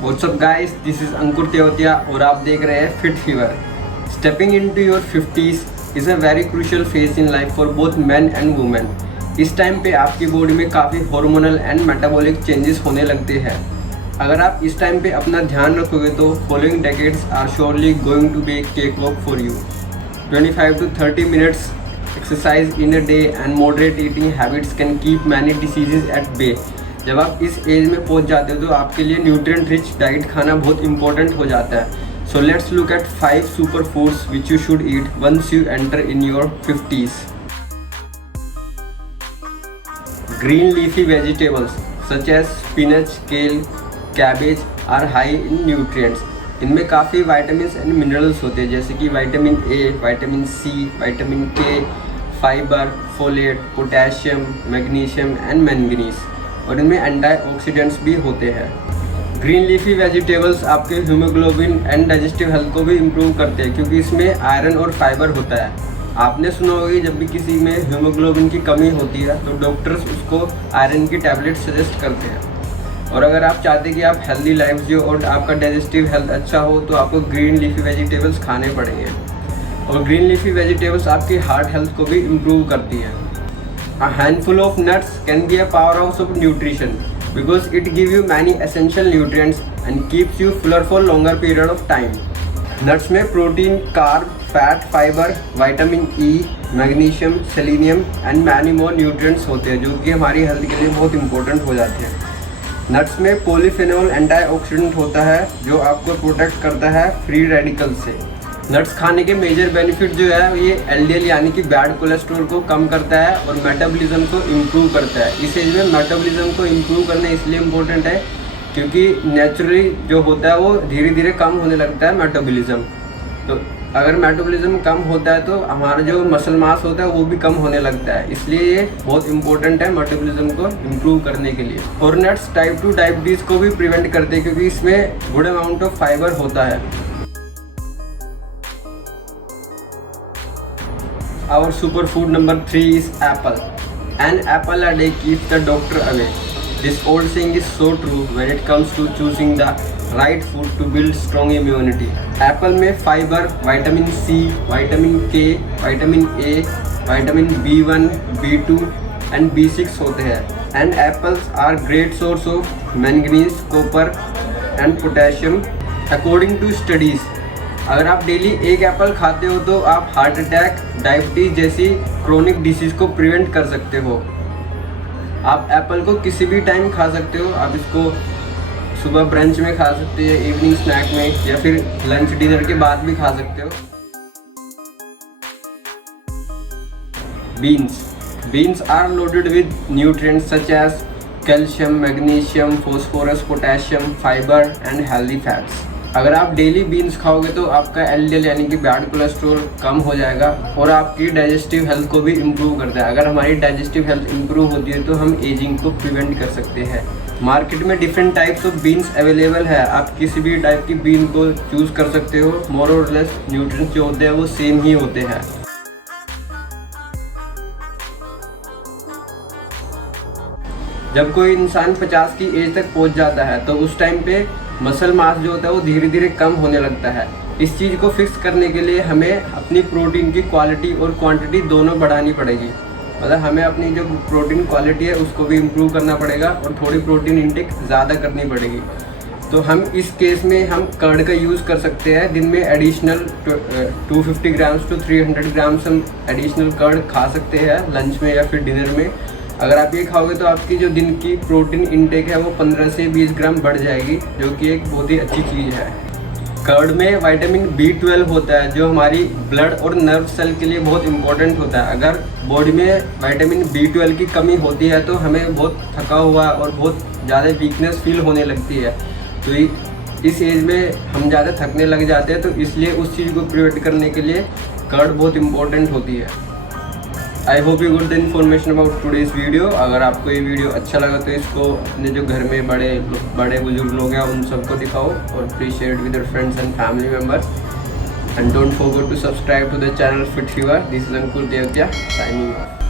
What's up guys, this is अंकुर तेवतिया और आप देख रहे हैं fit fever. Stepping into your 50s is a very crucial phase in life for both men and women। इस time पे आपकी बॉडी में काफ़ी हार्मोनल एंड मेटाबॉलिक चेंजेस होने लगते हैं। अगर आप इस टाइम पे अपना ध्यान रखोगे तो following decades are surely going to be cake walk for you. 25 to 30 minutes exercise in a day and moderate eating habits can keep many diseases at bay। जब आप इस एज में पहुंच जाते हो तो आपके लिए न्यूट्रिएंट रिच डाइट खाना बहुत इंपॉर्टेंट हो जाता है। So let's look at 5 super foods which you should eat once you enter in your 50s। Green leafy vegetables such as spinach, kale, cabbage are high in nutrients. इनमें काफ़ी vitamins and minerals होते हैं जैसे कि vitamin A, vitamin C, vitamin K, fibre, folate, potassium, magnesium and manganese, और इनमें antioxidants भी होते हैं। ग्रीन लीफी वेजिटेबल्स आपके हीमोग्लोबिन एंड डाइजेस्टिव हेल्थ को भी इम्प्रूव करते हैं क्योंकि इसमें आयरन और फाइबर होता है। आपने सुना होगा जब भी किसी में हीमोग्लोबिन की कमी होती है तो डॉक्टर्स उसको आयरन की टैबलेट सजेस्ट करते हैं। और अगर आप चाहते हैं कि आप हेल्दी लाइफ जियो और आपका डाइजेस्टिव हेल्थ अच्छा हो तो आपको ग्रीन लीफी वेजिटेबल्स खाने पड़ेंगे। और ग्रीन लीफी वेजिटेबल्स आपकी हार्ट हेल्थ को भी इम्प्रूव करती है। A handful of nuts can be a powerhouse of nutrition because it gives you many essential nutrients and keeps you fuller for longer period of time। Nuts में protein, carb, fat, fibre, vitamin E, magnesium, selenium and many more nutrients होते हैं जो कि हमारी health के लिए बहुत important हो जाते हैं। नट्स में पॉलीफेनोल एंटीऑक्सीडेंट होता है जो आपको प्रोटेक्ट करता है फ्री रेडिकल से। नट्स खाने के मेजर बेनिफिट जो है ये एलडीएल यानी कि बैड कोलेस्ट्रॉल को कम करता है और मेटाबॉलिज्म को इम्प्रूव करता है। इस एज में मेटाबॉलिज्म को इम्प्रूव करना इसलिए इम्पोर्टेंट है क्योंकि नेचुरली जो होता है वो धीरे धीरे कम होने लगता है मेटाबॉलिज्म। तो अगर मेटाबॉलिज्म कम होता है तो हमारा जो मसल मास होता है वो भी कम होने लगता है, इसलिए ये बहुत इंपॉर्टेंट है मेटाबॉलिज्म को इम्प्रूव करने के लिए। और नट्स टाइप 2 डायबिटीज़ को भी प्रिवेंट करते हैं क्योंकि इसमें गुड अमाउंट ऑफ फाइबर होता है। Our superfood number 3 is apple. An apple a day keeps the doctor away. This old saying is so true when it comes to choosing the right food to build strong immunity. Apple में fibre, vitamin C, vitamin के, vitamin A, vitamin B1, B2 and B6 होते हैं। And apples are great source of manganese, copper and potassium according to studies। अगर आप daily एक Apple खाते हो तो आप हार्ट अटैक, डायबिटीज़ जैसी क्रोनिक डिसीज़ को प्रिवेंट कर सकते हो। आप एप्पल को किसी भी टाइम खा सकते हो। आप इसको सुबह ब्रंच में खा सकते हैं, इवनिंग स्नैक में या फिर लंच डिनर के बाद भी खा सकते हो। Beans are loaded with nutrients such as calcium, magnesium, phosphorus, potassium, fibre and healthy fats. अगर आप डेली बीन्स खाओगे तो आपका एलडीएल यानी कि बैड कोलेस्ट्रॉल कम हो जाएगा और आपकी डाइजेस्टिव हेल्थ को भी इम्प्रूव करता है। अगर हमारी डाइजेस्टिव हेल्थ इम्प्रूव होती है तो हम एजिंग को प्रिवेंट कर सकते हैं। मार्केट में different types of beans available है, आप किसी भी टाइप की बीन को चूज़ कर सकते हो। मोर और लेस न्यूट्रिएंट्स जो होते हैं वो सेम ही होते हैं। जब कोई इंसान 50 की एज तक पहुंच जाता है तो उस टाइम पे मसल मास जो होता है वो धीरे धीरे कम होने लगता है। इस चीज़ को फिक्स करने के लिए हमें अपनी प्रोटीन की क्वालिटी और क्वांटिटी दोनों बढ़ानी पड़ेगी। मतलब हमें अपनी जो प्रोटीन क्वालिटी है उसको भी इम्प्रूव करना पड़ेगा और थोड़ी प्रोटीन इंटेक ज़्यादा करनी पड़ेगी। तो हम इस केस में हम कर्ड का यूज़ कर सकते हैं। दिन में एडिशनल 250 ग्राम्स टू 300 ग्राम्स हम एडिशनल कर्ड खा सकते हैं लंच में या फिर डिनर में। अगर आप ये खाओगे तो आपकी जो दिन की प्रोटीन इंटेक है वो 15 से 20 ग्राम बढ़ जाएगी जो कि एक बहुत ही अच्छी चीज़ है। कर्ड में विटामिन B12 होता है जो हमारी ब्लड और नर्व सेल के लिए बहुत इंपॉर्टेंट होता है। अगर बॉडी में विटामिन B12 की कमी होती है तो हमें बहुत थका हुआ और बहुत ज़्यादा वीकनेस फील होने लगती है। तो इस एज में हम ज़्यादा थकने लग जाते हैं, तो इसलिए उस चीज़ को प्रिवेंट करने के लिए कर्ड बहुत इंपॉर्टेंट होती है। I hope you good the information about today's video. अगर आपको ये वीडियो अच्छा लगा तो इसको अपने जो घर में बड़े बुजुर्ग लोग हैं उन सबको दिखाओ और please share with your friends and family members and don't forget to subscribe to the channel Fit Fever. This is Ankur Tewatia signing of.